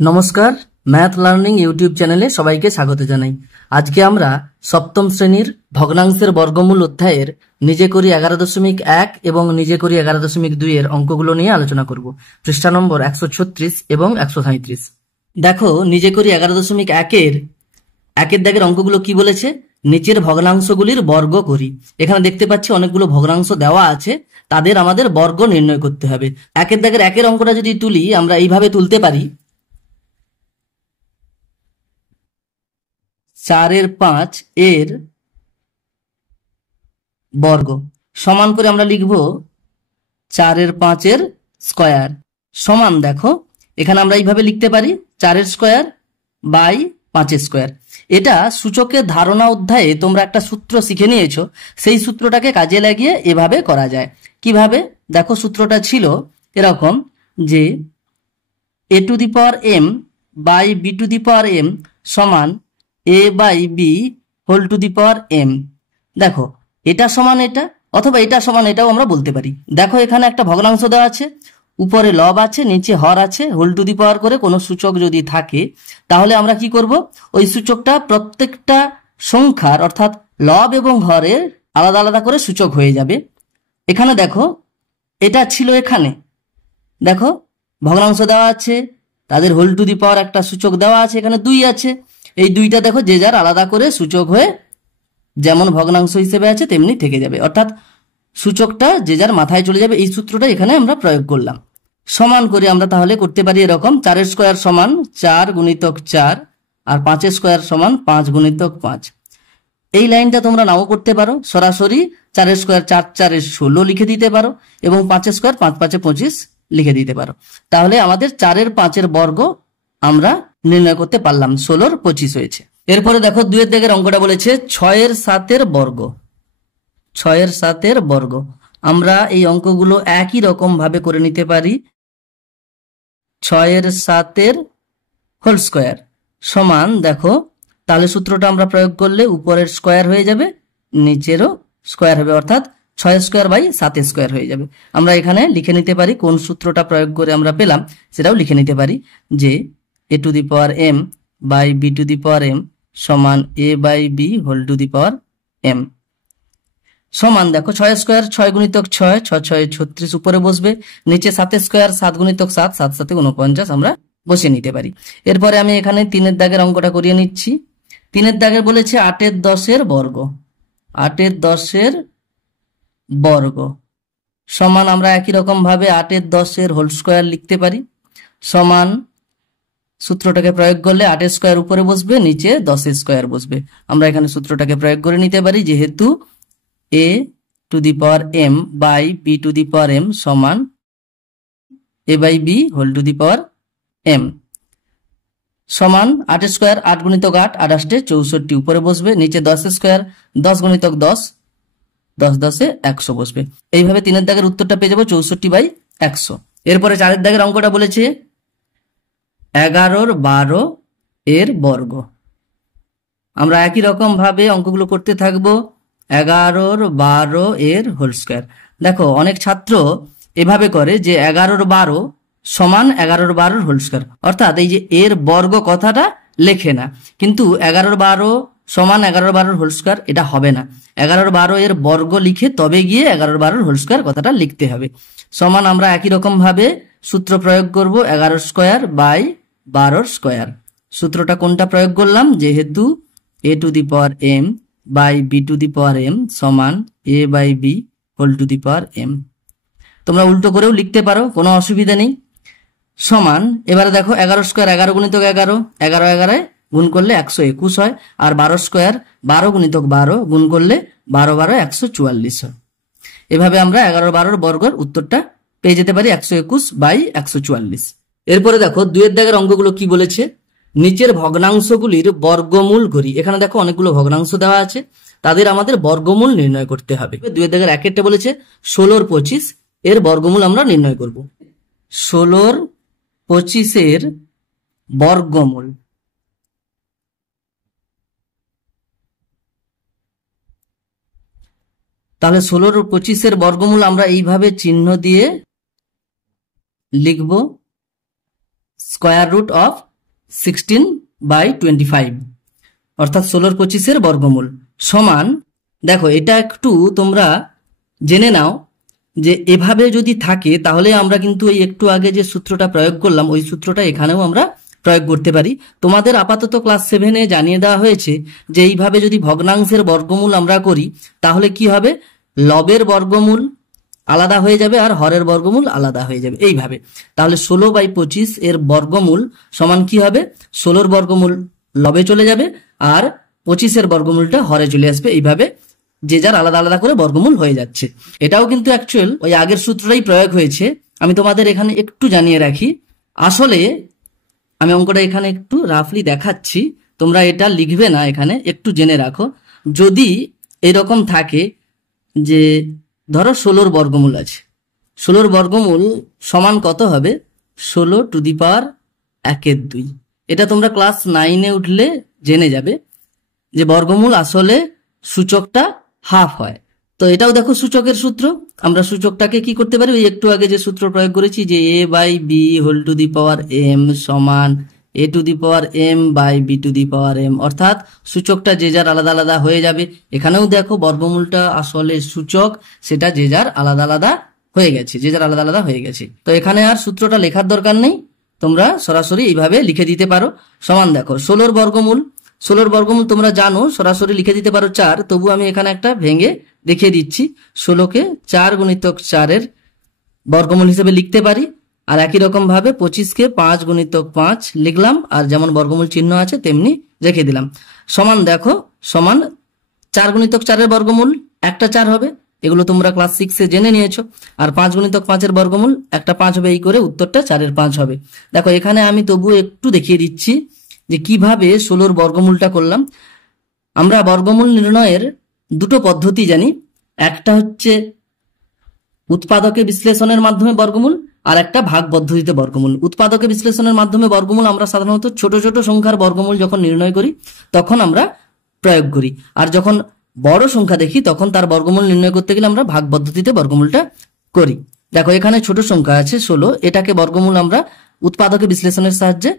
নমস্কার, math learning YouTube চ্যানেলে সবাইকে স্বাগত জানাই। আজকে আমরা সপ্তম শ্রেণীর ভগ্নাংশের বর্গমূল অধ্যায়ের নিজে করি 11.1 এবং নিজে করি 11.2 এর অঙ্কগুলো নিয়ে আলোচনা করব। পৃষ্ঠা নম্বর 136 এবং 137। দেখো, নিজে করি 11.1 এর একের দাগের অঙ্কগুলো কি বলেছে? নিচের ভগ্নাংশগুলির বর্গ করি। এখানে দেখতে পাচ্ছি অনেকগুলো ভগ্নাংশ দেওয়া আছে, তাদের আমাদের বর্গ নির্ণয় করতে হবে। একের দাগের একের অঙ্কটা যদি তুলি, আমরা এইভাবে তুলতে পারি: 4/5 এর বর্গ সমান করে আমরা লিখব 4/5 এর স্কয়ার সমান, দেখো এখানে আমরা এইভাবে লিখতে পারি 4 স্কয়ার বাই 5 স্কয়ার। এটা সূচকের ধারণা অধ্যায়ে তোমরা একটা সূত্র শিখে নিয়েছো, সেই সূত্রটাকে কাজে লাগিয়ে এভাবে করা যায়। কিভাবে? দেখো, সূত্রটা ছিল এরকম যে a⁴m বাই b⁴m সমান a/b whole to the power m। দেখো, এটা সমান এটা অথবা এটা সমান এটাও আমরা বলতে পারি। দেখো, এখানে একটা ভগ্নাংশ দেওয়া আছে, উপরে লব আছে, নিচে হর আছে, হোল টু দি পাওয়ার করে কোনো সূচক যদি থাকে, তাহলে আমরা কি করব? ওই সূচকটা প্রত্যেকটা সংখ্যার অর্থাৎ লব এবং হরের আলাদা আলাদা করে সূচক হয়ে যাবে। এখানে দেখো, এটা ছিল এখানে, দেখো ভগ্নাংশ দেওয়া আছে, তাদের হোল টু দি পাওয়ার একটা সূচক দেওয়া আছে, এখানে 2 আছে। এই 2টা দেখো যে যার আলাদা করে সূচক হয়ে যেমন ভগ্নাংশ হিসেবে আছে তেমনি থেকে যাবে, অর্থাৎ সূচকটা যে যার মাথায় চলে যাবে। এই সূত্রটা এখানে আমরা প্রয়োগ করলাম। সমান করে আমরা তাহলে করতে পারি এরকম: 4 স্কয়ার সমান 4 গুণিতক 4 আর 5 স্কয়ার সমান 5 গুণিতক 5। এই লাইনটা তোমরা নাও করতে পারো, সরাসরি 4 স্কয়ার 4 4 16 লিখে দিতে পারো এবং 5 স্কয়ার 5 5 25 লিখে দিতে পারো। তাহলে আমাদের 4/5 বর্গ আমরা নির্ণয় করতে পারলাম, 16 25 হয়েছে। এরপরে দেখো, 2 দাগের অঙ্কটা বলেছে 6/7 বর্গ। 6/7 বর্গ আমরা এই অঙ্কগুলো একই রকম ভাবে করে নিতে পারি। 6/7 হোল স্কয়ার সমান, দেখো তাহলে সূত্রটা আমরা প্রয়োগ করলে উপরের স্কয়ার হয়ে যাবে, নিচেরও স্কয়ার হবে, অর্থাৎ 6 স্কয়ার বাই 7 স্কয়ার হয়ে যাবে। আমরা এখানে লিখে নিতে পারি কোন সূত্রটা প্রয়োগ করে আমরা পেলাম, সেটাও লিখে নিতে পারি যে a⁴m বাই b⁴m সমান a/b whole to the power m সমান, দেখো 6 স্কয়ার 6 গুণিতক 6 6 6 36 উপরে বসবে, নিচে 7 স্কয়ার 7 গুণিতক 7 7 7 49 আমরা বসিয়ে নিতে পারি। এরপরে আমি এখানে 3 দাগের অঙ্কটা করিয়ে নিচ্ছি। 3 দাগের বলেছে 8/10 বর্গ। 8/10 বর্গ সমান, আমরা একই রকম ভাবে 8/10 হোল স্কয়ার লিখতে পারি সমান, সূত্রটাকে প্রয়োগ করলে 8 স্কয়ার উপরে বসবে, নিচে 10 স্কয়ার বসবে। আমরা এখানে সূত্রটাকে প্রয়োগ করে নিতে পারি, যেহেতু a⁴m বাই b⁴m সমান a/b whole to the power m সমান 8 স্কয়ার 8 গুণিতক 8 28 64 উপরে বসবে, নিচে 10 স্কয়ার 10 গুণিতক 10 10 10 100 বসবে। এইভাবে 3 দাগের উত্তরটা পেয়ে যাবো 64/100। এরপরে 4 দাগের অঙ্কটা বলেছে 11/12 এর বর্গ। আমরা একই রকম ভাবে অঙ্কগুলো করতে থাকবো। 11/12 এর হোল স্কয়ার। দেখো, অনেক ছাত্র এভাবে করে যে 11/12 সমান 11/12 হোল স্কয়ার, অর্থাৎ এই যে এর বর্গ কথাটা লেখে না, কিন্তু 11/12 সমান 11/12 হোল স্কয়ার এটা হবে না। 11/12 এর বর্গ লিখে তবে গিয়ে 11/12 হোল স্কয়ার কথাটা লিখতে হবে। সমান, আমরা একই রকম ভাবে সূত্র প্রয়োগ করব 11 স্কয়ার বাই 12 স্কয়ার। সূত্রটা কোনটা প্রয়োগ করলাম? যেহেতু a⁴m বাই b⁴m সমান a/b whole to the power m। তোমরা উল্টো করেও লিখতে পারো, কোনো অসুবিধা নেই। সমান, এবারে দেখো 11 স্কয়ার 11 গুণিতক 11 11 11 গুণ করলে 121 হয়, আর 12 স্কয়ার 12 গুণিতক 12 গুণ করলে 12 12 144 হয়। এভাবে আমরা 11/12 বর্গের উত্তরটা পেয়ে যেতে পারি 121/144। এরপরে দেখো, 2 দাগের অঙ্কগুলো কি বলেছে? নিচের ভগ্নাংশগুলির বর্গমূল করি। এখানে দেখো অনেকগুলো ভগ্নাংশ দেওয়া আছে, তাদের আমাদের বর্গমূল নির্ণয় করতে হবে। 2 দাগের 1 বলেছে 16 25 এর বর্গমূল আমরা নির্ণয় করব। 16 25 এর বর্গমূল তাহলে 16 25 এর বর্গমূল আমরা এইভাবে চিহ্ন দিয়ে লিখব স্কোয়ার রুট অফ 16/25, অর্থাৎ 16/25 বর্গমূল সমান, দেখো এটা একটু তোমরা জেনে নাও যে এভাবে যদি থাকে তাহলে আমরা কিন্তু এই একটু আগে যে সূত্রটা প্রয়োগ করলাম ওই সূত্রটা এখানেও আমরা প্রয়োগ করতে পারি। তোমাদের আপাতত ক্লাস 7-এ জানিয়ে দেওয়া হয়েছে যে এইভাবে যদি ভগ্নাংশের বর্গমূল আমরা করি তাহলে কি হবে, লবের বর্গমূল আলাদা হয়ে যাবে আর হরের বর্গমূল আলাদা হয়ে যাবে এইভাবে। তাহলে 16/25 এর বর্গমূল সমান কি হবে, 16 বর্গমূল লবে চলে যাবে আর 25 বর্গমূলটা হরে চলে আসবে। এইভাবে যে যার আলাদা আলাদা করে বর্গমূল হয়ে যাচ্ছে। এটাও কিন্তু অ্যাকচুয়াল ওই আগের সূত্রটাই প্রয়োগ হয়েছে। আমি তোমাদের এখানে একটু জানিয়ে রাখি, আসলে আমি অঙ্কটা এখানে একটু রাফলি দেখাচ্ছি, তোমরা এটা লিখবে না, এখানে একটু জেনে রাখো। যদি এরকম থাকে যে ধরো 16 বর্গমূল আছে, 16 বর্গমূল সমান কত হবে, 16^1/2। এটা তোমরা ক্লাস 9-এ উঠলে জেনে যাবে যে বর্গমূল আসলে সূচকটা হাফ হয়। তো এটাও দেখো সূচকের সূত্র, আমরা সূচকটাকে কি করতে পারি, ওই একটু আগে যে সূত্র প্রয়োগ করেছি যে a/b^m সমান a^m/b^m, অর্থাৎ সূচকটা যে যার আলাদা আলাদা হয়ে যাবে। এখানেও দেখো বর্গমূলটা আসলে সূচক, সেটা যে যার আলাদা আলাদা হয়ে গেছে, যে যার আলাদা আলাদা হয়ে গেছে। তো এখানে আর সূত্রটা লেখার দরকার নেই, তোমরা সরাসরি এইভাবে লিখে দিতে পারো। সমান দেখো 16 বর্গমূল, 16 বর্গমূল তোমরা জানো সরাসরি লিখে দিতে পারো 4, তবু আমি এখানে একটা ভেঙে দেখিয়ে দিচ্ছি। 16কে 4×4 বর্গমূল হিসেবে লিখতে পারি, আর একই রকম ভাবে 25কে 5×5 লিখলাম, আর যেমন বর্গমূল চিহ্ন আছে তেমনি রেখে দিলাম। সমান দেখো সমান 4×4 বর্গমূল একটা 4 হবে, এগুলো তোমরা ক্লাস 6-এ জেনে নিয়েছো। আর 5×5 বর্গমূল একটা 5 হবে, এই করে উত্তরটা 4-এর 5 হবে। দেখো এখানে আমি তবু একটু দেখিয়ে দিচ্ছি যে কিভাবে 16 বর্গমূলটা করলাম। আমরা বর্গমূল নির্ণয়ের দুটো পদ্ধতি জানি, একটা হচ্ছে উৎপাদকে বিশ্লেষণের মাধ্যমে বর্গমূল, আর একটা ভাগ পদ্ধতিতে বর্গমূল। উৎপাদকে বিশ্লেষণের মাধ্যমে বর্গমূল আমরা সাধারণত ছোট ছোট সংখ্যার বর্গমূল যখন নির্ণয় করি তখন আমরা প্রয়োগ করি, আর যখন বড় সংখ্যা দেখি তখন তার বর্গমূল নির্ণয় করতে গেলে আমরা ভাগ পদ্ধতিতে বর্গমূলটা করি। দেখো এখানে ছোট সংখ্যা আছে 16, এটাকে বর্গমূল আমরা উৎপাদকে বিশ্লেষণের সাহায্যে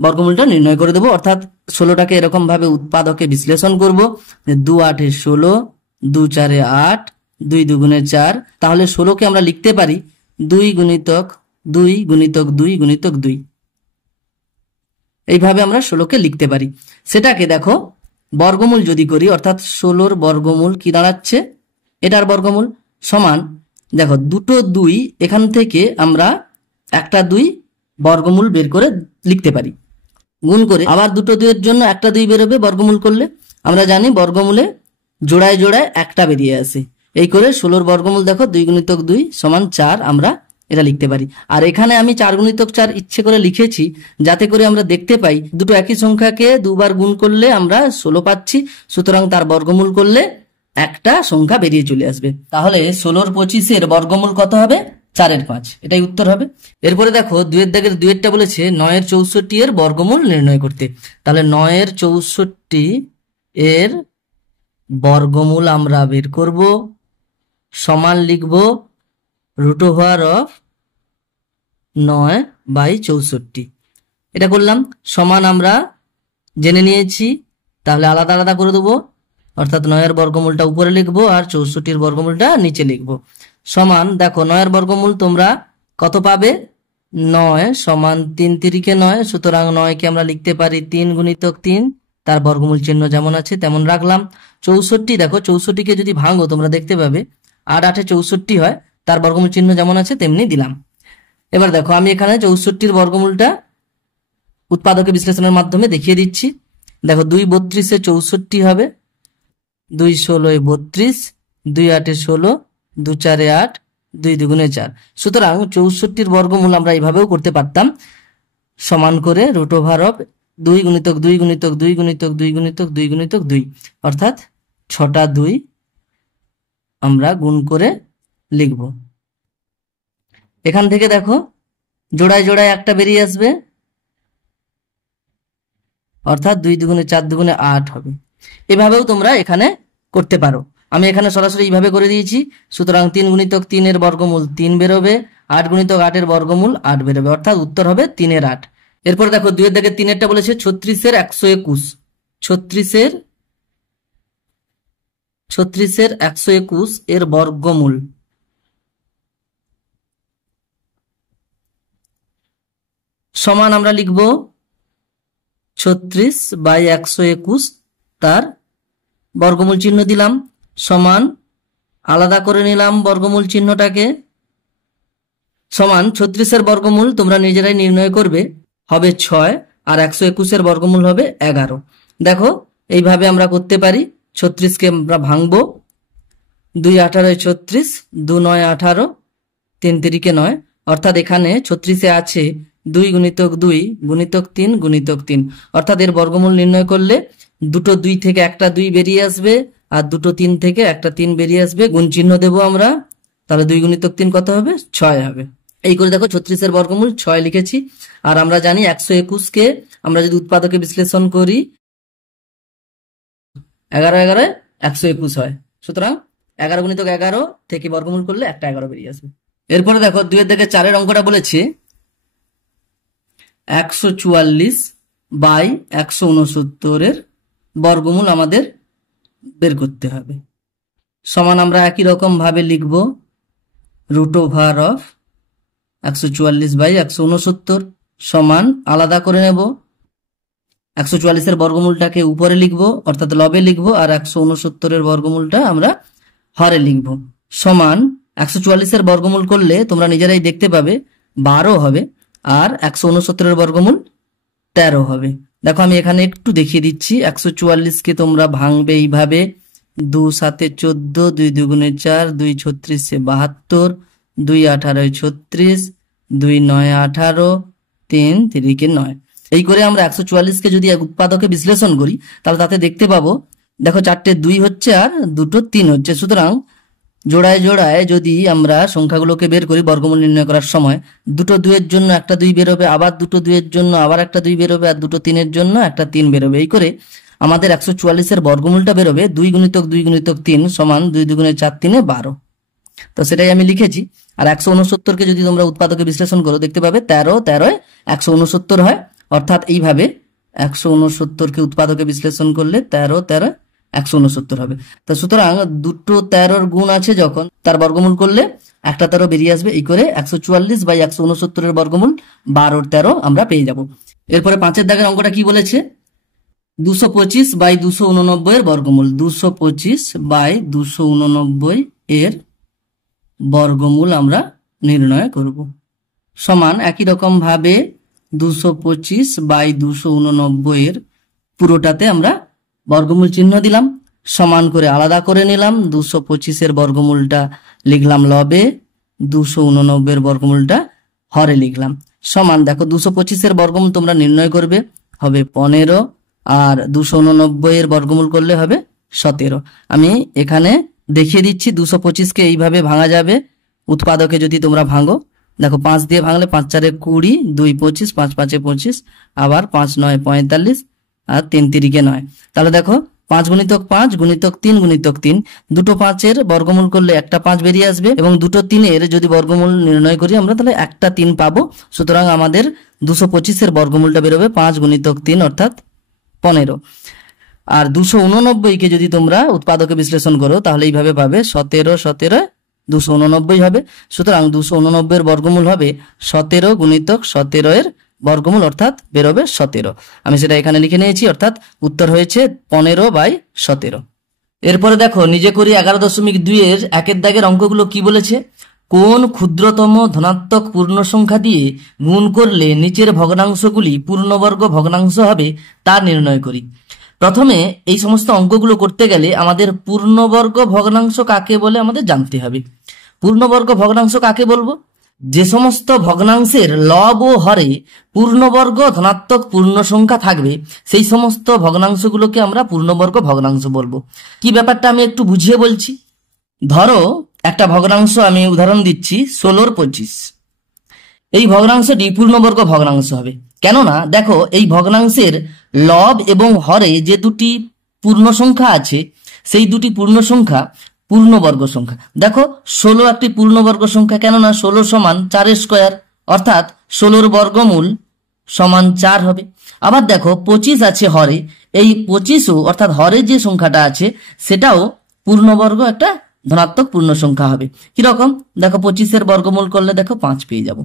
বর্গমূলটা নির্ণয় করে দেবো। অর্থাৎ 16টাকে এরকম ভাবে উৎপাদকে বিশ্লেষণ করব, 2×8 = 16, 2×4 = 8, 2×2 = 4। তাহলে 16কে আমরা লিখতে পারি 2×2×2×2। এইভাবে আমরা 16কে লিখতে পারি। সেটাকে দেখো বর্গমূল যদি করি, অর্থাৎ 16 বর্গমূল কি দাঁড়াচ্ছে, এটার বর্গমূল সমান, দেখো দুটো 2, এখান থেকে আমরা একটা 2 বর্গমূল বের করে লিখতে পারি, গুণ করে আবার দুটো 2-এর জন্য একটা 2 বেরোবে বর্গমূল করলে। আমরা জানি বর্গমূলে জোড়ায় জোড়ায় একটা বেরিয়ে আসে, এই করে 16 বর্গমূল দেখো 2×2 = 4 আমরা এটা লিখতে পারি। আর এখানে আমি 4×4 ইচ্ছে করে লিখেছি যাতে করে আমরা দেখতে পাই দুটো একই সংখ্যাকে দুবার গুণ করলে আমরা 16 পাচ্ছি, সুতরাং তার বর্গমূল করলে একটা সংখ্যা বেরিয়ে চলে আসবে। তাহলে 16/25 বর্গমূল কত হবে, 4/5, এটাই উত্তর হবে। এরপরে দেখো 2-এর দাগের 2-এরটা বলেছে 9/64 বর্গমূল নির্ণয় করতে। তাহলে 9/64 বর্গমূল আমরা বের করব, সমান লিখব √9/64। এটা করলাম, সমান আমরা জেনে নিয়েছি, তাহলে আলাদা আলাদা করে দেবো, অর্থাৎ 9-এর বর্গমূলটা উপরে লিখবো আর 64-এর বর্গমূলটা নিচে লিখবো। সমান দেখো 9-এর বর্গমূল তোমরা কত পাবে, 9 সমান 3×3 = 9, সুতরাং 9কে আমরা লিখতে পারি 3×3, তার বর্গমূল চিহ্ন যেমন আছে তেমন রাখলাম। 64 দেখো 64কে যদি ভাঙো তোমরা দেখতে পাবে 8×8 = 64 হয়, তার বর্গমূল চিহ্ন যেমন আছে তেমনি দিলাম। এবার দেখো আমি এখানে 64-এর বর্গমূলটা উৎপাদকে বিশ্লেষণের মাধ্যমে দেখিয়ে দিচ্ছি। দেখো 2×32 = 64 হবে, 2×16 = 32, 2×8 = 16, 2×4 = 8, 2×2 = 4। সুতরাং 64-এর বর্গমূল আমরা এইভাবেও করতে পারতাম, সমান করে √2×2×2×2×2×2 অর্থাৎ 6টা 2 আমরা গুণ করে লিখব। এখান থেকে দেখো জোড়ায় জোড়ায় একটা বেরিয়ে আসবে, অর্থাৎ 2×2 = 4, 2×2 = 8 হবে। এভাবেও তোমরা এখানে করতে পারো, আমি এখানে সরাসরি এইভাবে করে দিয়েছি। সুতরাং 3×3 বর্গমূল 3 বেরোবে, 8×8 বর্গমূল 8 বেরোবে, অর্থাৎ উত্তর হবে 3/8। এরপর দেখো 2 এর দাগে 3-এরটা বলেছে 36-এর 121, 36-এর 121 এর বর্গমূল সমান আমরা লিখব 36/121, তার বর্গমূল চিহ্ন দিলাম, সমান আলাদা করে নিলাম বর্গমূল চিহ্নটাকে, সমান 36-এর বর্গমূল তোমরা নিজেরাই নির্ণয় করবে, হবে 6, আর 121-এর বর্গমূল হবে 11। দেখো এইভাবে আমরা করতে পারি। 36-কে আমরা ভাঙবো, 2 18 36, 2 9 18, 3 3 9, অর্থাৎ এখানে 36-এ আছে 2 গুণিতক 2 গুণিতক 3 গুণিতক 3, অর্থাৎ এর বর্গমূল নির্ণয় করলে দুটো 2 থেকে একটা 2 বেরিয়ে আসবে, আর দুটো 3 থেকে একটা 3 বেরিয়ে আসবে, গুণ চিহ্ন দেবো আমরা, তাহলে 2 গুণিতক 3 কত হবে? 6 হবে। এই করে দেখো 36-এর বর্গমূল 6 লিখেছি। আর আমরা জানি 121-কে আমরা যদি উৎপাদকে বিশ্লেষণ করি 11 11 121 হয়, সুতরাং 11 গুণিতক 11 থেকে বর্গমূল করলে একটা 11 বেরিয়ে আসবে। এরপরে দেখো 2 এর দাগে 4-এর অঙ্কটা বলেছে 144/169-এর বর্গমূল আমাদের বের করতে হবে। সমান আমরা একই রকম ভাবে লিখব √of 144/169 সমান আলাদা করে নেব, 144-এর বর্গমূলটাকে উপরে লিখব অর্থাৎ লবে লিখব, আর 169-এর বর্গমূলটা আমরা হরে লিখব, সমান 144-এর বর্গমূল করলে তোমরা নিজেরাই দেখতে পাবে 12 হবে, আর 169-এর বর্গমূল 13 হবে। দেখো আমি এখানে একটু দেখিয়ে দিচ্ছি। 144-কে তোমরা ভাঙবে এইভাবে, 2 7 14, 2 2 4, 2 36 72, 2 18 36, 2 9 18, 3 3 9। এই করে আমরা 144-কে যদি উৎপাদকে বিশ্লেষণ করি তাহলে তাতে দেখতে পাবো, দেখো 4টে 2 হচ্ছে আর দুটো 3 হচ্ছে, সুতরাং জোড়ায় জোড়ায় যদি আমরা সংখ্যাগুলোকে বের করি বর্গমূল নির্ণয় করার সময়, দুটো 2-এর জন্য একটা 2 বেরোবে, আবার দুটো 2-এর জন্য আবার একটা 2 বেরোবে, আর দুটো 3-এর জন্য একটা 3 বেরোবে। এই করে আমাদের 144-এর বর্গমূলটা বেরোবে 2 গুণিতক 2 গুণিতক 3 সমান 2 2 গুণে 4 3 12। তো সেটাই আমি লিখেছি। আর 169-কে যদি তোমরা উৎপাদকে বিশ্লেষণ করো দেখতে পাবে 13 13 169 হয়, অর্থাৎ এইভাবে 169-কে উৎপাদকে বিশ্লেষণ করলে 13 13 169 হবে। তো সুতরাং দুটো 13-র গুণ আছে যখন, তার বর্গমূল করলে একটা 13 বেরিয়ে আসবে। এই করে 144/169-এর বর্গমূল 12 13 আমরা পেয়ে যাব। এরপরে 5-এর দাগের অঙ্কটা কি বলেছে? 225/289-এর বর্গমূল, 225/289 এর বর্গমূল আমরা নির্ণয় করব। সমান একই রকম ভাবে 225/289 এর পুরোটাতে আমরা বর্গমূল চিহ্ন দিলাম, সমান করে আলাদা করে নিলাম, 225-এর বর্গমূলটা লিখলাম লবে, 289-এর বর্গমূলটা হরে লিখলাম, সমান দেখো 225-এর বর্গমূল তোমরা নির্ণয় করবে, হবে 15, আর 289-এর বর্গমূল করলে হবে 17। আমি এখানে দেখিয়ে দিচ্ছি 225-কে এইভাবে ভাঙা যাবে উৎপাদকে যদি তোমরা ভাঙো। দেখো 5 দিয়ে ভাঙলে 5 4 20, 2 25, 5 5 25, আবার 5 9 45, আর 3 3 9। তাহলে দেখো 5 গুণিতক 5 গুণিতক 3 গুণিতক 3, দুটো 5-এর বর্গমূল করলে একটা 5 বেরিয়ে আসবে, এবং দুটো 3-এর যদি বর্গমূল নির্ণয় করি আমরা তাহলে একটা 3 পাবো। সুতরাং আমাদের 225-এর বর্গমূলটা বেরোবে 5 গুণিতক 3 অর্থাৎ 15। আর 289-কে যদি তোমরা উৎপাদকে বিশ্লেষণ করো তাহলে এইভাবে পাবে 17 17 289 হবে। সুতরাং 289-এর বর্গমূল হবে 17 গুণিতক 17-এর বর্গমূল অর্থাৎ বেরোবে 17। আমি সেটা এখানে লিখে নিয়েছি, অর্থাৎ উত্তর হয়েছে 15/17। এরপরে দেখো নিজে করি 11.2-এর 1-এর দাগের অঙ্কগুলো কি বলেছে। কোন ক্ষুদ্রতম ধনাত্মক পূর্ণ সংখ্যা দিয়ে গুণ করলে নিচের ভগ্নাংশগুলি পূর্ণবর্গ ভগ্নাংশ হবে তা নির্ণয় করি। প্রথমে এই সমস্ত অঙ্কগুলো করতে গেলে আমাদের পূর্ণবর্গ ভগ্নাংশ কাকে বলে আমাদের জানতে হবে। পূর্ণবর্গ ভগ্নাংশ কাকে বলবো? যে সমস্ত ভগ্নাংশের লব ও হরে পূর্ণবর্গ ধনাত্মক পূর্ণ সংখ্যা থাকবে সেই সমস্ত ভগ্নাংশগুলোকে আমরা পূর্ণবর্গ ভগ্নাংশ বলবো। কি ব্যাপারটা আমি একটু বুঝিয়ে বলছি। ধরো একটা ভগ্নাংশ, আমি উদাহরণ দিচ্ছি 16/25। এই ভগ্নাংশটি পূর্ণবর্গ ভগ্নাংশ হবে, কেননা দেখো এই ভগ্নাংশের লব এবং হরে যে দুটি পূর্ণ সংখ্যা আছে সেই দুটি পূর্ণ সংখ্যা পূর্ণবর্গ সংখ্যা। দেখো 16 একটি পূর্ণবর্গ সংখ্যা, কেননা 16 সমান 4 স্কোয়ার, অর্থাৎ 16-র বর্গমূল সমান 4 হবে। আবার দেখো 25 আছে হরে, এই 25ও অর্থাৎ হরে যে সংখ্যাটা আছে সেটাও পূর্ণবর্গ একটা ধনাত্মক পূর্ণ সংখ্যা হবে। কিরকম, দেখো 25-এর বর্গমূল করলে দেখো 5 পেয়ে যাব।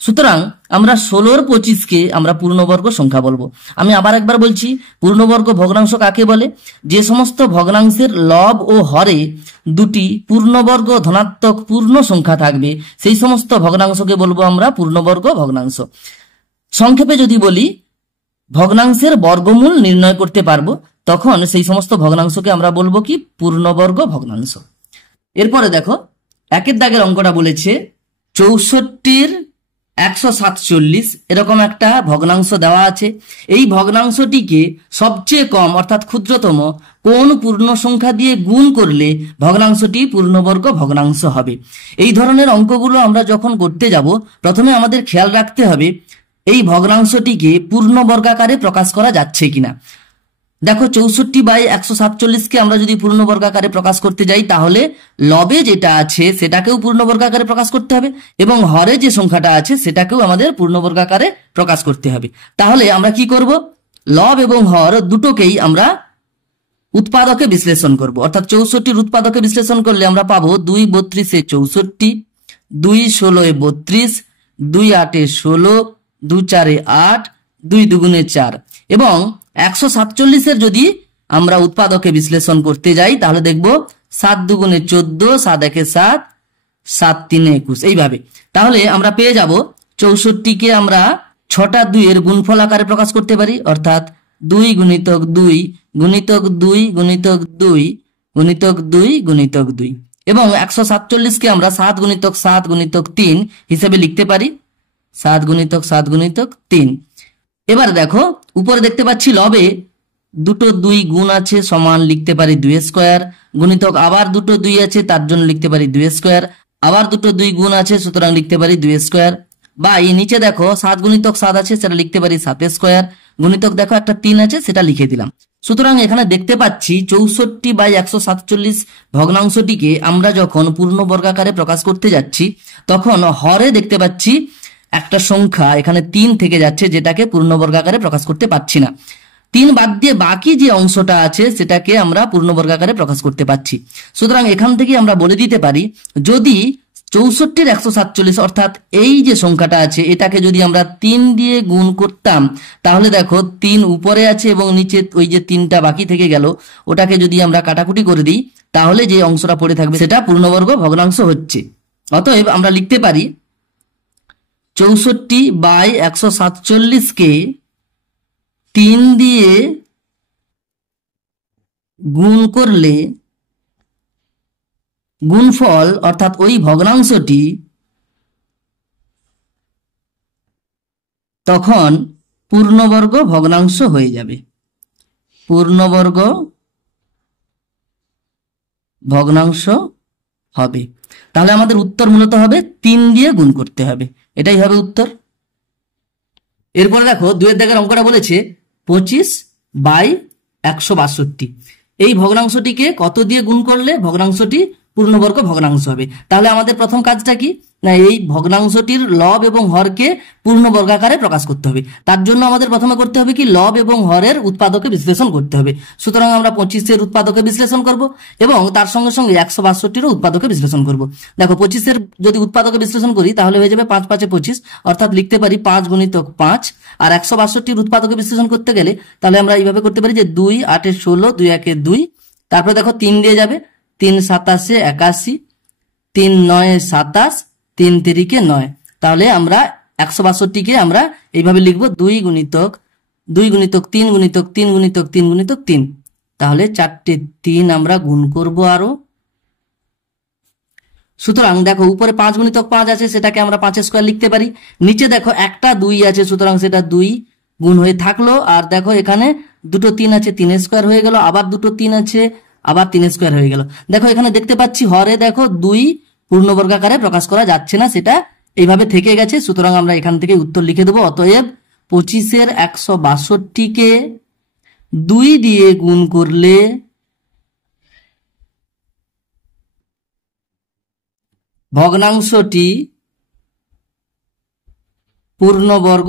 সুতরাং আমরা 16-র 25-কে আমরা পূর্ণবর্গ সংখ্যা বলবো। আমি আবার একবার বলছি, পূর্ণবর্গ ভগ্নাংশ কাকে বলে? যে সমস্ত ভগ্নাংশের লব ও হরে দুটি পূর্ণবর্গ ধনাত্মক পূর্ণ সংখ্যা থাকবে সেই সমস্ত ভগ্নাংশকে বলবো আমরা পূর্ণবর্গ ভগ্নাংশ। সংক্ষেপে যদি বলি, ভগ্নাংশের বর্গমূল নির্ণয় করতে পারবো তখন সেই সমস্ত ভগ্নাংশকে আমরা বলবো কি? পূর্ণবর্গ ভগ্নাংশ। এরপরে দেখো 1-এর দাগের অঙ্কটা বলেছে 64-র 147 এরকম একটা ভগ্নাংশ দেওয়া আছে। এই ভগ্নাংশটিকে সবচেয়ে কম অর্থাৎ ক্ষুদ্রতম কোন পূর্ণ সংখ্যা দিয়ে গুণ করলে ভগ্নাংশটি পূর্ণবর্গ ভগ্নাংশ হবে। এই ধরনের অঙ্কগুলো আমরা যখন করতে যাব প্রথমে আমাদের খেয়াল রাখতে হবে এই ভগ্নাংশটিকে পূর্ণবর্গাকারে প্রকাশ করা যাচ্ছে কিনা। দেখো 64/147-কে আমরা যদি পূর্ণবর্গাকারে প্রকাশ করতে যাই তাহলে লবে যেটা আছে সেটাকেও পূর্ণবর্গাকারে প্রকাশ করতে হবে এবং হরে যে সংখ্যাটা আছে সেটাকেও আমাদের পূর্ণবর্গাকারে প্রকাশ করতে হবে। তাহলে আমরা কি করব? লব এবং হর দুটোকেই আমরা উৎপাদকে বিশ্লেষণ করব। অর্থাৎ 64-র উৎপাদকে বিশ্লেষণ করলে আমরা পাবো 2 32-এ 64, 2 16-এ 32, 2 8-এ 16, 2 4-এ 8, 2 2 4 এবং 147-এর যদি আমরা উৎপাদকে বিশ্লেষণ করতে যাই তাহলে দেখব 7 2 14, 7 1 7, 7 3 21 এইভাবে। তাহলে আমরা পেয়ে যাব 64-কে আমরা 6টা 2-এর গুণফল আকারে প্রকাশ করতে পারি, অর্থাৎ 2 গুণিতক 2 গুণিতক 2 গুণিতক 2 গুণিতক 2 গুণিতক 2 এবং 147-কে আমরা 7 গুণিতক 7 গুণিতক 3 হিসেবে লিখতে পারি, 7 গুণিতক 7 গুণিতক 3। এবার দেখো উপরে দেখতে পাচ্ছি লবে দুটো 2 গুণ আছে সমান লিখতে পারি 2 স্কয়ার, গুণিতক আবার দুটো 2 আছে তার জন্য লিখতে পারি 2 স্কয়ার, আবার দুটো 2 গুণ আছে সুতরাং লিখতে পারি 2 স্কয়ার, বা এই নিচে দেখো 7 গুণিতক 7 আছে সেটা লিখতে পারি 7 স্কয়ার, গুণিতক দেখো একটা 3 আছে সেটা লিখে দিলাম। সুতরাং এখানে দেখতে পাচ্ছি 64/147 ভগ্নাংশটিকে আমরা যখন পূর্ণবর্গাকারে প্রকাশ করতে যাচ্ছি তখন হরে দেখতে পাচ্ছি একটা সংখ্যা এখানে 3 থেকে যাচ্ছে যেটাকে পূর্ণবর্গাকারে প্রকাশ করতে পারছি না। 3 বাদ দিয়ে বাকি যে অংশটা আছে সেটাকে আমরা পূর্ণবর্গাকারে প্রকাশ করতে পারছি। সুতরাং এখান থেকে আমরা বলে দিতে পারি যদি 64-র 147 অর্থাৎ এই যে সংখ্যাটা আছে এটাকে যদি আমরা 3 দিয়ে গুণ করতাম তাহলে দেখো 3 উপরে আছে এবং নিচে ওই যে 3টা বাকি থেকে গেল ওটাকে যদি আমরা কাটাকুটি করে দিই তাহলে যে অংশটা পড়ে থাকবে সেটা পূর্ণবর্গ ভগ্নাংশ হচ্ছে। অতএব আমরা লিখতে পারি 64/147-কে 3 দিয়ে গুণ করলে গুণফল অর্থাৎ ওই ভগ্নাংশটি তখন পূর্ণবর্গ ভগ্নাংশ হয়ে যাবে, পূর্ণবর্গ ভগ্নাংশ হবে। তাহলে আমাদের উত্তর মূলত হবে 3 দিয়ে গুণ করতে হবে, এটাই হবে উত্তর। এরপরে দেখো 2-এর দাগের অঙ্কটা বলেছে 25/162 এই ভগ্নাংশটিকে কত দিয়ে গুণ করলে ভগ্নাংশটি পূর্ণবর্গ ভগ্নাংশ হবে। তাহলে আমাদের প্রথম কাজটা কি না, এই ভগ্নাংশটির লব এবং হরকে পূর্ণবর্গাকারে প্রকাশ করতে হবে। তার জন্য আমাদের প্রথমে করতে হবে কি লব এবং হরের উৎপাদকে বিশ্লেষণ করতে হবে। সুতরাং আমরা 25-এর উৎপাদকে বিশ্লেষণ করব এবং তার সঙ্গে সঙ্গে 162-র উৎপাদকে বিশ্লেষণ করব। দেখো 25-এর যদি উৎপাদকে বিশ্লেষণ করি তাহলে হয়ে যাবে 5 5 25 অর্থাৎ লিখতে পারি 5 গুণিতক 5। আর 162-র উৎপাদকে বিশ্লেষণ করতে গেলে তাহলে আমরা এইভাবে করতে পারি যে 2 8 16 2 1 2, তারপরে দেখো 3 দিয়ে যাবে 3 7 81, 3 9 27, 3 3 9। তাহলে আমরা 162-কে আমরা এইভাবে লিখবো 2 গুণিতক 2 গুণিতক 3 গুণিতক 3 গুণিতক 3 গুণিতক 3। তাহলে 4টে 3 আমরা গুণ করব আরো। সুতরাং দেখো উপরে 5 গুণিতক 5 আছে সেটাকে আমরা 5 স্কয়ার লিখতে পারি, নিচে দেখো একটা 2 আছে সুতরাং সেটা 2 গুণ হয়ে থাকলো, আর দেখো এখানে দুটো 3 আছে 3 স্কয়ার হয়ে গেল, আবার দুটো 3 আছে আবার 3 স্কয়ার হয়ে গেল। দেখো এখানে দেখতে পাচ্ছি হরে দেখো 2 পূর্ণবর্গাকারে প্রকাশ করা যাচ্ছে না, সেটা এইভাবে থেকে গেছে। সুতরাং আমরা এখান থেকে উত্তর লিখে দেবো। অতএব 25-এর 162-কে 2 দিয়ে গুণ করলে ভগ্নাংশটি পূর্ণবর্গ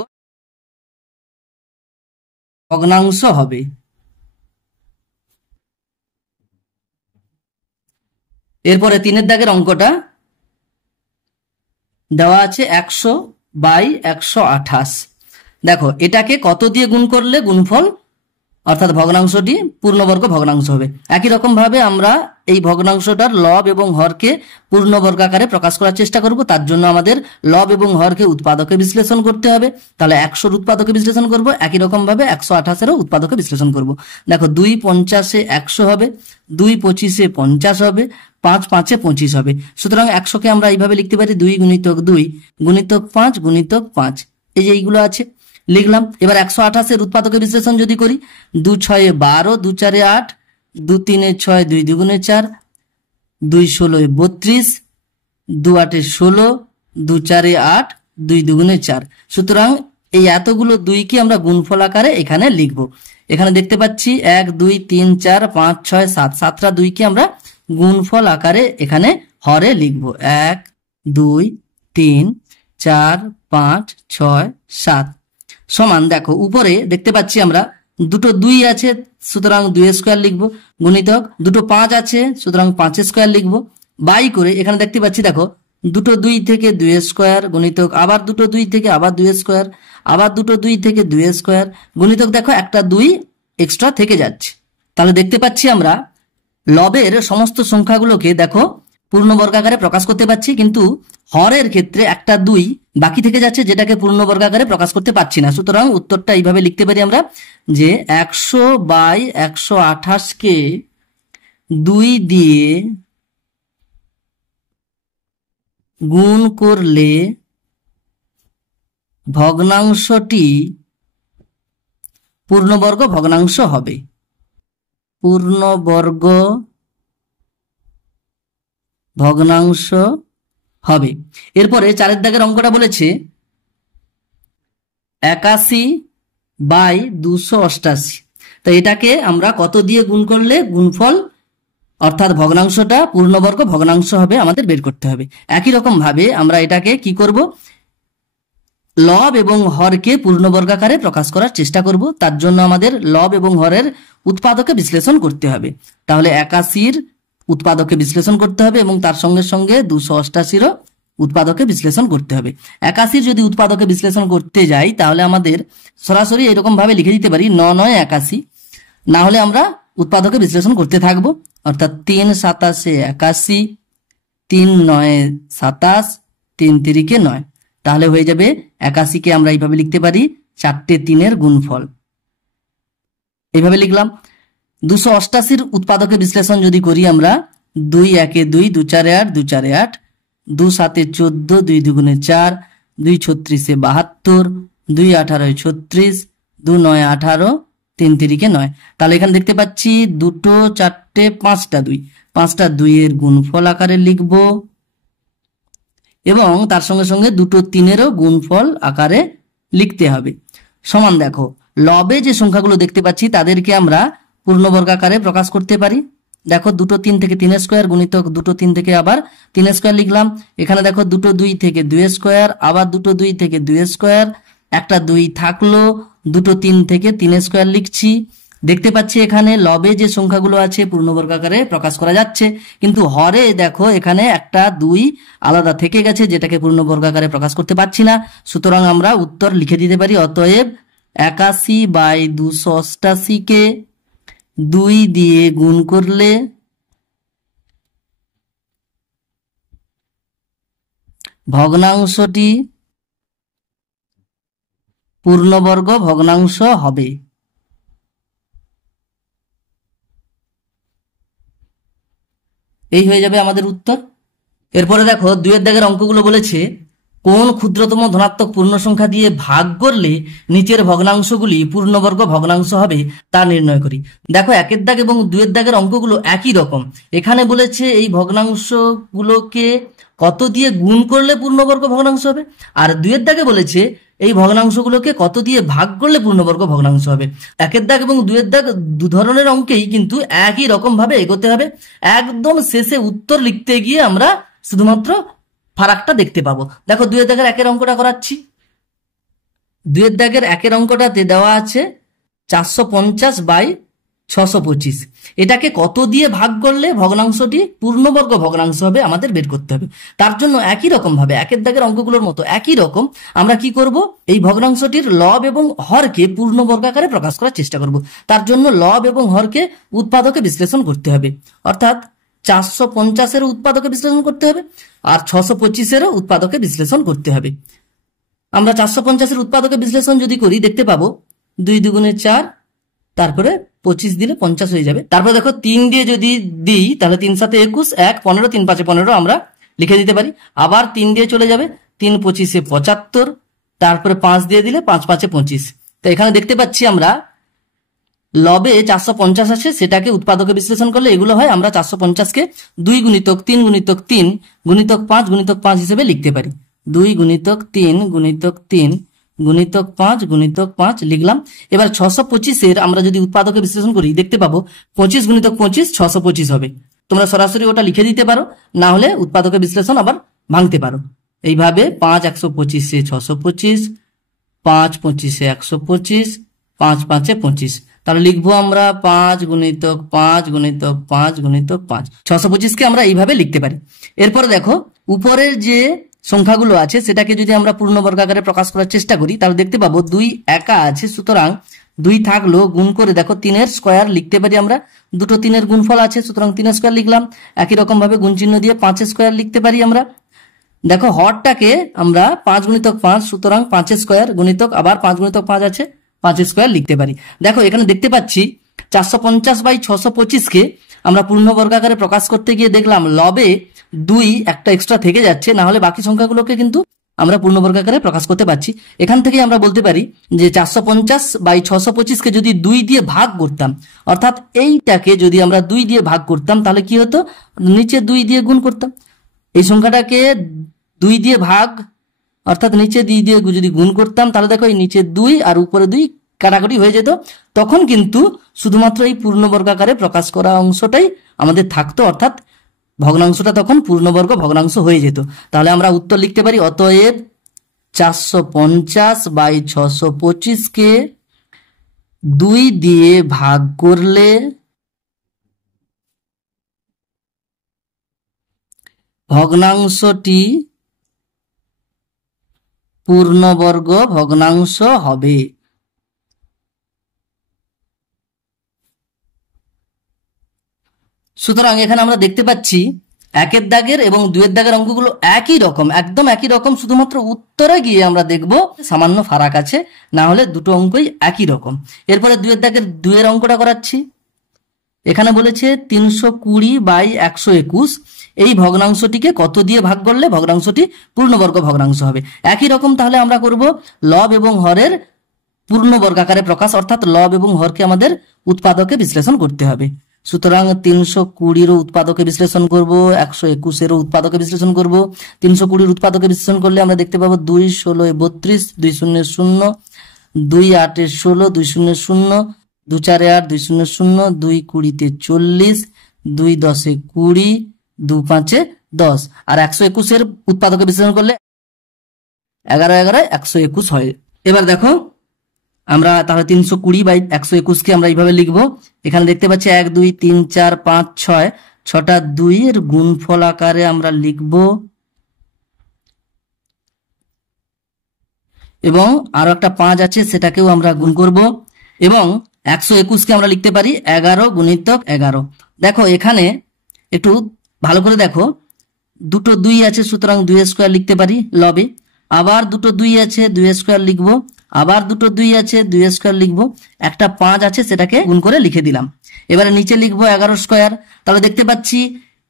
ভগ্নাংশ হবে। এরপরে 3 দাগের অঙ্কটা দেওয়া আছে 100/128। দেখো এটাকে কত দিয়ে গুণ করলে গুণফল অর্থাৎ ভগ্নাংশটি পূর্ণবর্গ ভগ্নাংশ হবে। একই রকম ভাবে আমরা এই ভগ্নাংশটার লব এবং হরকে পূর্ণবর্গাকারে প্রকাশ করার চেষ্টা করব। তার জন্য আমাদের লব এবং হরকে উৎপাদকে বিশ্লেষণ করতে হবে। তাহলে 100-র উৎপাদকে বিশ্লেষণ করব, একই রকম ভাবে 128-এরও উৎপাদকে বিশ্লেষণ করব। দেখো 2 50-এ 100 হবে, 2 25-এ 50 হবে, 5 5-এ 25 হবে। সুতরাং 100-কে আমরা এইভাবে লিখতে পারি 2 গুণিতক 2 গুণিতক 5 গুণিতক 5। এই যে এইগুলো আছে লিখলাম। এবার 128-এর উৎপাদকে বিশ্লেষণ যদি করি, 2 6-এ 12, 2 4-এ 8, 2 3-এ 6, 2 2-গুণে 4, 2 16-এ 32, 2 8-এ 16, 2 4-এ 8, 2 2-গুণে 4। সুতরাং এই এতগুলো 2কে আমরা গুণফল আকারে এখানে লিখব। এখানে দেখতে পাচ্ছি 1 2 3 4 5 6 7, 7টা 2কে আমরা গুণফল আকারে এখানে হরে লিখব। 1 2 3 4 5 6 7 সমান। দেখো উপরে দেখতে পাচ্ছি আমরা দুটো 2 আছে, সুতরাং 2 স্কোয়ার লিখবো, গুণিতক দুটো 5 আছে, সুতরাং 5 স্কোয়ার লিখবো, বাই করে এখানে দেখতে পাচ্ছি দেখো দুটো 2 থেকে 2 স্কোয়ার, গুণিতক আবার দুটো 2 থেকে আবার 2 স্কোয়ার, আবার দুটো 2 থেকে 2 স্কোয়ার, গুণিতক দেখো একটা 2 এক্সট্রা থেকে যাচ্ছে। তাহলে দেখতে পাচ্ছি আমরা লবের সমস্ত সংখ্যাগুলোকে দেখো পূর্ণবর্গাকারে প্রকাশ করতে পারছি, কিন্তু হরের ক্ষেত্রে একটা 2 বাকি থেকে যাচ্ছে, যেটাকে পূর্ণবর্গাকারে প্রকাশ করতে পারছি না। সুতরাং উত্তরটা এইভাবে লিখতে পারি আমরা যে 100/128-কে 2 দিয়ে গুণ করলে ভগ্নাংশটি পূর্ণবর্গ ভগ্নাংশ হবে। পূর্ণবর্গ ভগ্নাংশ হবে। এরপরে 4 দাগের অঙ্কটা বলেছে 81/288। তো এটাকে আমরা কত দিয়ে গুণ করলে গুণফল অর্থাৎ ভগ্নাংশটা পূর্ণবর্গ ভগ্নাংশ হবে আমাদের বের করতে হবে। একই রকম ভাবে আমরা এটাকে কি করব, লব এবং হরকে পূর্ণবর্গাকারে প্রকাশ করার চেষ্টা করব। তার জন্য আমাদের লব এবং হরের উৎপাদকে বিশ্লেষণ করতে হবে। তাহলে 81-র উৎপাদকে বিশ্লেষণ করতে হবে এবং তার সঙ্গে সঙ্গে 288-রও উৎপাদকে বিশ্লেষণ করতে হবে। 81-র যদি উৎপাদকে বিশ্লেষণ করতে যাই তাহলে আমাদের সরাসরি এরকম ভাবে লিখে দিতে পারি 9 9 81। না হলে আমরা উৎপাদকে বিশ্লেষণ করতে থাকবো, অর্থাৎ 3 27-এ 81, 3 9-এ 27, 3 3-কে 9। তাহলে হয়ে যাবে 81-কে আমরা এইভাবে লিখতে পারি 4টে 3-এর গুণফল। এইভাবে লিখলাম। 288-র উৎপাদকে বিশ্লেষণ যদি করি আমরা 2 1-এ 2, 2 4-এ 8, 2 4-এ 8, 2 7-এ 14, 2 2-গুণে 4, 2 36-এ 72, 2 18-এ 36, 2 9-এ 18, 3 3-কে 9। তাহলে এখানে দেখতে পাচ্ছি 2 4টে 5টা 2, 5টা 2-এর গুণফল আকারে লিখব এবং তার সঙ্গে সঙ্গে দুটো 3-এরও গুণফল আকারে লিখতে হবে। সমান দেখো লবে যে সংখ্যাগুলো দেখতে পাচ্ছি তাদেরকে আমরা পূর্ণবর্গাকারে প্রকাশ করতে পারি। দেখো দুটো 3 থেকে 3 স্কোয়ার, গুণিতক দুটো 3 থেকে আবার 3 স্কোয়ার লিখলাম। এখানে দেখো দুটো 2 থেকে 2 স্কোয়ার, আবার দুটো 2 থেকে 2 স্কোয়ার, একটা 2 থাকলো, দুটো 3 থেকে 3 স্কোয়ার লিখছি। দেখতে পাচ্ছি এখানে লবে যে সংখ্যাগুলো আছে পূর্ণবর্গাকারে প্রকাশ করা যাচ্ছে, কিন্তু হরে দেখো এখানে একটা 2 আলাদা থেকে গেছে, যেটাকে পূর্ণবর্গাকারে প্রকাশ করতে পারছি না। সুতরাং আমরা উত্তর লিখে দিতে পারি, অতএব 81/288-কে 2 দিয়ে গুণ করলে ভগ্নাংশটি পূর্ণবর্গ ভগ্নাংশ হবে। এই হয়ে যাবে আমাদের উত্তর। এরপরে দেখো 2 দাগের অঙ্কগুলো বলেছে কোন ক্ষুদ্রতম ধনাত্মক পূর্ণ সংখ্যা দিয়ে ভাগ করলে নিচের ভগ্নাংশগুলি পূর্ণবর্গ ভগ্নাংশ হবে তা নির্ণয় করি। দেখো 1 দাগ এবং 2 দাগের অঙ্কগুলো একই রকম। এখানে বলেছে এই ভগ্নাংশগুলোকে কত দিয়ে গুণ করলে পূর্ণবর্গ ভগ্নাংশ হবে, আর 2 দাগে বলেছে এই ভগ্নাংশগুলোকে কত দিয়ে ভাগ করলে পূর্ণবর্গ ভগ্নাংশ হবে। 1 দাগ এবং 2 দাগ দু ধরনের অঙ্কেই কিন্তু একই রকম ভাবে এগোতে হবে। একদম শেষে উত্তর লিখতে গিয়ে আমরা শুধুমাত্র ফারাকটা দেখতে পাবো। দেখো 2 দাগের 1-এর অঙ্কটা করাচ্ছি। 2 দাগের 1-এর অঙ্কটাতে দেওয়া আছে 450/625। এটাকে কত দিয়ে ভাগ করলে ভগ্নাংশটি পূর্ণবর্গ ভগ্নাংশ হবে আমাদের বের করতে হবে। তার জন্য একই রকম ভাবে একের দাগের অঙ্কগুলোর মতো একই রকম আমরা কি করব, এই ভগ্নাংশটির লব এবং হরকে পূর্ণবর্গ আকারে প্রকাশ করার চেষ্টা করব। তার জন্য লব এবং হরকে উৎপাদকে বিশ্লেষণ করতে হবে, অর্থাৎ 450-এর উৎপাদকে বিশ্লেষণ করতে হবে আর 625-এরও উৎপাদকে বিশ্লেষণ করতে হবে। আমরা 450-এর উৎপাদকে বিশ্লেষণ যদি করি দেখতে পাবো 2 দুগুণে 4, তারপরে 25 দিলে 50 হয়ে যাবে। তারপরে দেখো 3 দিয়ে যদি দিই তাহলে 3 7 21, 1 15, 3 5 15 আমরা লিখে দিতে পারি। আবার 3 দিয়ে চলে যাবে, 3 25 75, তারপরে 5 দিয়ে দিলে 5 5 25। তো এখানে দেখতে পাচ্ছি আমরা লবে 450 আছে, সেটাকে উৎপাদকে বিশ্লেষণ করলে এগুলো হয়। আমরা 450-কে 2 গুণিতক 3 গুণিতক 3 গুণিতক 5 গুণিতক 5 হিসেবে লিখতে পারি। 2 গুণিতক 3 গুণিতক 3 গুণিতক 5 গুণিতক 5 লিখলাম। এবার 625-এর আমরা যদি উৎপাদকে বিশ্লেষণ করি দেখতে পাবো 25 গুণিতক 25 625 হবে। তোমরা সরাসরি ওটা লিখে দিতে পারো, না হলে উৎপাদকে বিশ্লেষণ আবার ভাঙতে পারো। এইভাবে 5 125-এ 625, 5 25-এ 125, 5 5-এ 25। তাহলে লিখবো আমরা 5 গুণিতক 5 গুণিতক 5 গুণিতক 5। 625-কে আমরা এইভাবে লিখতে পারি। এরপরে দেখো উপরের যে সংখ্যাগুলো আছে সেটাকে যদি আমরা পূর্ণবর্গ আকারে প্রকাশ করার চেষ্টা করি তাহলে দেখতে পাবো 2 একা আছে, সুতরাং 2 থাকলো, গুণ করে দেখো 3-এর স্কয়ার লিখতে পারি আমরা। দুটো 3-এর গুণফল আছে, সুতরাং 3-এর স্কয়ার লিখলাম। একই রকম ভাবে গুণ চিহ্ন দিয়ে 5-এর স্কয়ার লিখতে পারি আমরা। দেখো হরটাকে আমরা 5 গুণিতক 5, সুতরাং 5-এর স্কয়ার গুণিতক আবার 5 গুণিতক 5 আছে, 5-এর স্কয়ার লিখতে পারি। দেখো এখানে দেখতে পাচ্ছি 450/625-কে আমরা পূর্ণবর্গ আকারে প্রকাশ করতে গিয়ে দেখলাম লবে 2 একটা এক্সট্রা থেকে যাচ্ছে, না হলে বাকি সংখ্যাগুলোকে কিন্তু আমরা পূর্ণবর্গ আকারে প্রকাশ করতে পারছি। এখান থেকে আমরা বলতে পারি যে 450/625-কে যদি 2 দিয়ে ভাগ করতাম, অর্থাৎ এইটাকে যদি আমরা 2 দিয়ে ভাগ করতাম তাহলে কি হতো, নিচে 2 দিয়ে গুণ করতাম। এই সংখ্যাটাকে 2 দিয়ে ভাগ অর্থাৎ নিচে 2 দিয়ে যদি গুণ করতাম তাহলে দেখো এই নিচে 2 আর উপরে 2 কাটাকুটি হয়ে যেত। তখন কিন্তু শুধুমাত্র এই পূর্ণবর্গ আকারে প্রকাশ করা অংশটাই আমাদের থাকতো, অর্থাৎ ভগ্নাংশটা তখন পূর্ণবর্গ ভগ্নাংশ হয়ে যেত। তাহলে আমরা উত্তর লিখতে পারি অতএব 450/625-কে 2 দিয়ে ভাগ করলে ভগ্নাংশটি পূর্ণবর্গ ভগ্নাংশ হবে। সুতরাং এখানে আমরা দেখতে পাচ্ছি 1-এর দাগের এবং 2-এর দাগের অঙ্কগুলো একই রকম, একদম একই রকম, শুধুমাত্র উত্তরে গিয়ে আমরা দেখব সামান্য ফারাক আছে, না হলে দুটো অঙ্কই একই রকম। এরপরে 2-এর দাগের 2-এর অঙ্কটা করাচ্ছি। এখানে বলেছে 320/121 এই ভগ্নাংশটিকে কত দিয়ে ভাগ করলে ভগ্নাংশটি পূর্ণবর্গ ভগ্নাংশ হবে। একই রকম তাহলে আমরা করব লব এবং হরের পূর্ণবর্গ আকারে প্রকাশ, অর্থাৎ লব এবং হরকে আমাদের উৎপাদকে বিশ্লেষণ করতে হবে। সুতরাং 320-এরও উৎপাদকে বিশ্লেষণ করব, 121-এরও উৎপাদকে বিশ্লেষণ করব। 320-এর উৎপাদকে বিশ্লেষণ করলে আমরা দেখতে পাবো 2 16 32, 2 0 0, 2 8 16, 2 0 0, 2 4 8, 2 0 0, 2 20 40, 2 10 20, 2 5 10। আর 121-এর উৎপাদকে বিশ্লেষণ করলে 11 11 121 হয়। এবার দেখো আমরা তাহলে 320/121-কে আমরা এইভাবে লিখবো। এখানে দেখতে পাচ্ছি 1 2 3 4 5 6, 6টা 2-এর গুণফল আকারে আমরা লিখব এবং আরো একটা 5 আছে সেটাকেও আমরা গুণ করব এবং 121-কে আমরা লিখতে পারি 11 গুণিতক 11। দেখো এখানে একটু ভালো করে দেখো, দুটো 2 আছে, সুতরাং 2-এর স্কয়ার লিখতে পারি লবে। আবার দুটো 2 আছে, 2-এর স্কয়ার লিখবো। আবার দুটো 2 আছে, 2-এর স্কয়ার লিখবো। একটা 5 আছে, সেটাকে গুণ করে লিখে দিলাম। এবারে নিচে লিখবো 11 স্কয়ার। তাহলে দেখতে পাচ্ছি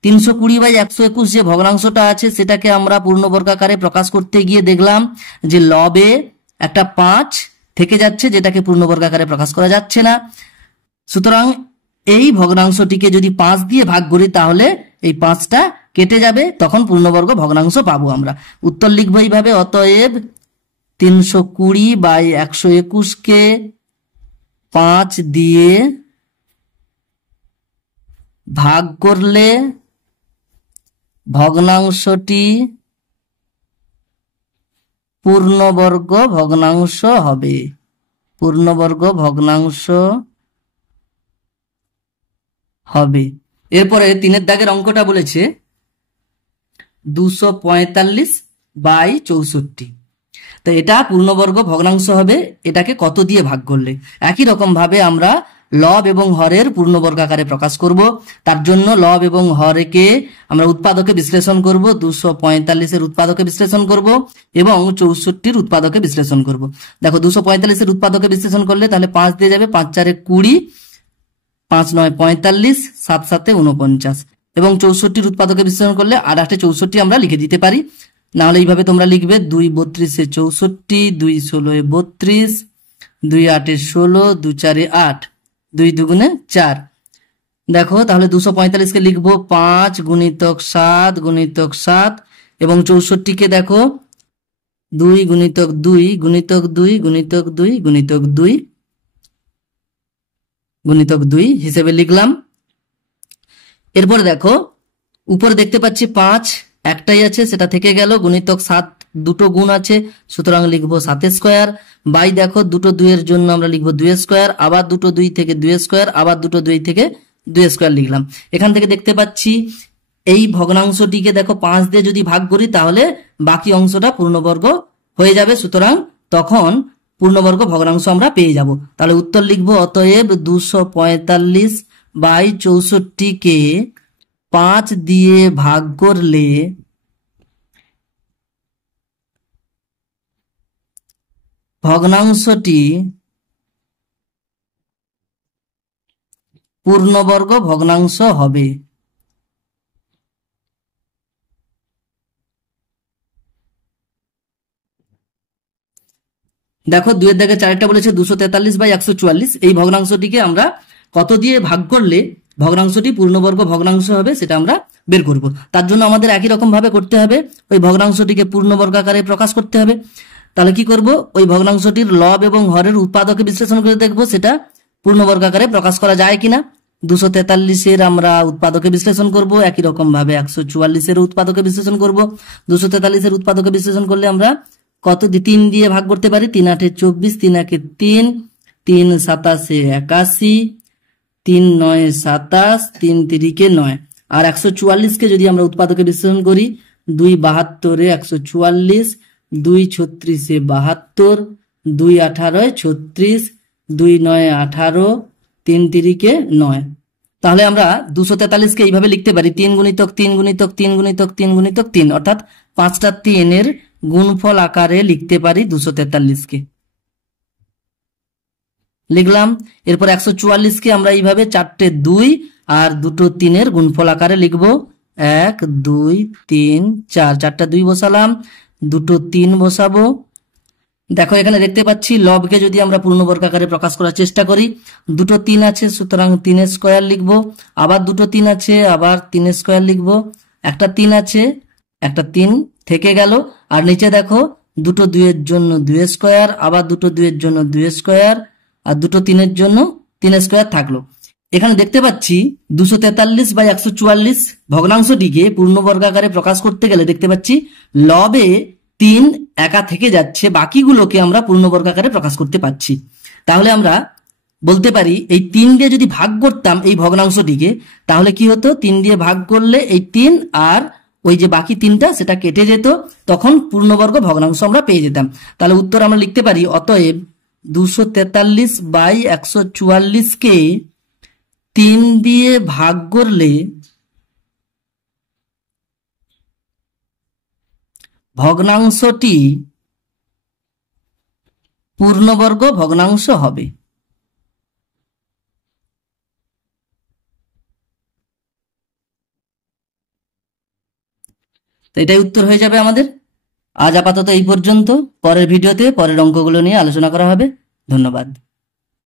320/121 যে ভগ্নাংশটা আছে সেটাকে আমরা পূর্ণবর্গ আকারে প্রকাশ করতে গিয়ে দেখলাম যে লবে একটা 5 থেকে যাচ্ছে, যেটাকে পূর্ণবর্গ আকারে প্রকাশ করা যাচ্ছে না। সুতরাং এই ভগ্নাংশটিকে যদি 5 দিয়ে ভাগ করি তাহলে এই 5টা কেটে যাবে, তখন পূর্ণবর্গ ভগ্নাংশ পাবো আমরা। উত্তর লিখবো এইভাবে, অতএব 320/121-কে 5 দিয়ে ভাগ করলে ভগ্নাংশটি পূর্ণবর্গ ভগ্নাংশ হবে। পূর্ণবর্গ ভগ্নাংশ হবে। এরপরে 3 দাগের অঙ্কটা বলেছে 245/64। তো এটা পূর্ণবর্গ ভগ্নাংশ হবে, এটাকে কত দিয়ে ভাগ করলে। একই রকম ভাবে আমরা লব এবং হরের পূর্ণবর্গাকারে প্রকাশ করব। তার জন্য লব এবং হরকে আমরা উৎপাদকে বিশ্লেষণ করব, 245-এর উৎপাদকে বিশ্লেষণ করব এবং 64-র উৎপাদকে বিশ্লেষণ করব। দেখো 245-এর উৎপাদকে বিশ্লেষণ করলে তাহলে 5 দিয়ে যাবে, 5 4 20, 5 9 45, 7 7 49 এবং 64-র উৎপাদকে বিশ্লেষণ করলে 8 8 64 আমরা লিখে দিতে পারি। না হলে এইভাবে তোমরা লিখবে 2 32 64, 2 16 32, 2 8 16, 2 4 8, 2 2 4। দেখো তাহলে 245-কে লিখবো 5 গুণিতক 7 গুণিতক 7 এবং 64-কে দেখো 2 গুণিতক 2 গুণিতক 2 গুণিতক 2 গুণিতক 2 গুণিতক 2 হিসেবে লিখলাম। এরপরে দেখো উপরে দেখতে পাচ্ছি 5 একটাই আছে, সেটা থেকে গেল, গুণিতক 7 দুটো গুণ আছে, সুতরাং লিখবো 7 স্কয়ার, বাই দেখো দুটো 2 এর জন্য আমরা লিখবো 2 স্কয়ার, আবার দুটো 2 থেকে 2 স্কয়ার, আবার দুটো 2 থেকে 2 স্কয়ার লিখলাম। এখান থেকে দেখতে পাচ্ছি এই ভগ্নাংশটিকে দেখো 5 দিয়ে যদি ভাগ করি তাহলে বাকি অংশটা পূর্ণবর্গ হয়ে যাবে, সুতরাং তখন পূর্ণবর্গ ভগ্নাংশ আমরা পেয়ে যাব। তাহলে উত্তর লিখবো অতএব 245/64-কে 5 দিয়ে ভাগ করলে ভগ্নাংশটি পূর্ণবর্গ ভগ্নাংশ হবে। দেখো 2 দাগে 4টা বলেছে 243/144। এই ভগ্নাংশটিকে আমরা কত দিয়ে ভাগ করলে ভগ্নাংশটি পূর্ণবর্গ ভগ্নাংশ হবে সেটা আমরা বের করব। তার জন্য আমাদের একই রকম ভাবে করতে হবে, ওই ভগ্নাংশটিকে পূর্ণবর্গাকারে প্রকাশ করতে হবে। তাহলে কি করব, ওই ভগ্নাংশটির লব এবং হরের উৎপাদকে বিশ্লেষণ করে দেখবো সেটা পূর্ণবর্গাকারে প্রকাশ করা যায় কিনা। 243-এর আমরা উৎপাদকে বিশ্লেষণ করব, একই রকম ভাবে 144-এর উৎপাদকে বিশ্লেষণ করব। 243-এর উৎপাদকে বিশ্লেষণ করলে আমরা কত 3 দিয়ে ভাগ করতে পারি, 3 8 24, 3 1 3, 3 7 81, 3 9 27, 3 3 9। আর 144-কে যদি আমরা উৎপাদকে বিশ্লেষণ করি, 2 72 144, 2 36 72, 2 18 36, 2 9 18, 3 3 9। তাহলে আমরা 243-কে এইভাবে লিখতে পারি 3 গুণিতক 3 গুণিতক 3 গুণিতক 3 গুণিতক 3, অর্থাৎ 5টা 3-এর গুণফল আকারে লিখতে পারি 243-কে লিখলাম। এরপর 144-কে আমরা এইভাবে 4টে 2 আর দুটো 3-এর গুণফল আকারে লিখবো, 1 2 3 4, 4টা 2 বসালাম, দুটো 3 বসাবো। দেখো এখানে দেখতে পাচ্ছি লবকে যদি আমরা পূর্ণবর্গ আকারে প্রকাশ করার চেষ্টা করি, দুটো 3 আছে সুতরাং 3 স্কয়ার লিখবো, আবার দুটো 3 আছে আবার 3 স্কয়ার লিখবো, একটা 3 আছে একটা 3 থেকে গেল, আর নিচে দেখো দুটো 2 এর জন্য 2 স্কয়ার, আবার দুটো 2 এর জন্য 2 স্কয়ার, আর দুটো 3 এর জন্য 3 স্কয়ার থাকলো। এখানে দেখতে পাচ্ছি 243/144 ভগ্নাংশটিকে পূর্ণবর্গ আকারে প্রকাশ করতে গেলে দেখতে পাচ্ছি লবে 3 একা থেকে যাচ্ছে, বাকিগুলোকে আমরা পূর্ণবর্গ আকারে প্রকাশ করতে পারছি। তাহলে আমরা বলতে পারি এই 3 দিয়ে যদি ভাগ করতাম এই ভগ্নাংশটিকে, তাহলে কি হতো, 3 দিয়ে ভাগ করলে এই 3 আর ওই যে বাকি 3টা সেটা কেটে যেত, তখন পূর্ণবর্গ ভগ্নাংশ আমরা পেয়ে যেতাম। তাহলে উত্তর আমরা লিখতে পারি অতএব 243/144-কে 3 দিয়ে ভাগ করলে ভগ্নাংশটি পূর্ণবর্গ ভগ্নাংশ হবে। তো এটাই উত্তর হয়ে যাবে আমাদের। আজ আপাতত এই পর্যন্ত, পরের ভিডিওতে পরের অঙ্কগুলো নিয়ে আলোচনা করা হবে। ধন্যবাদ।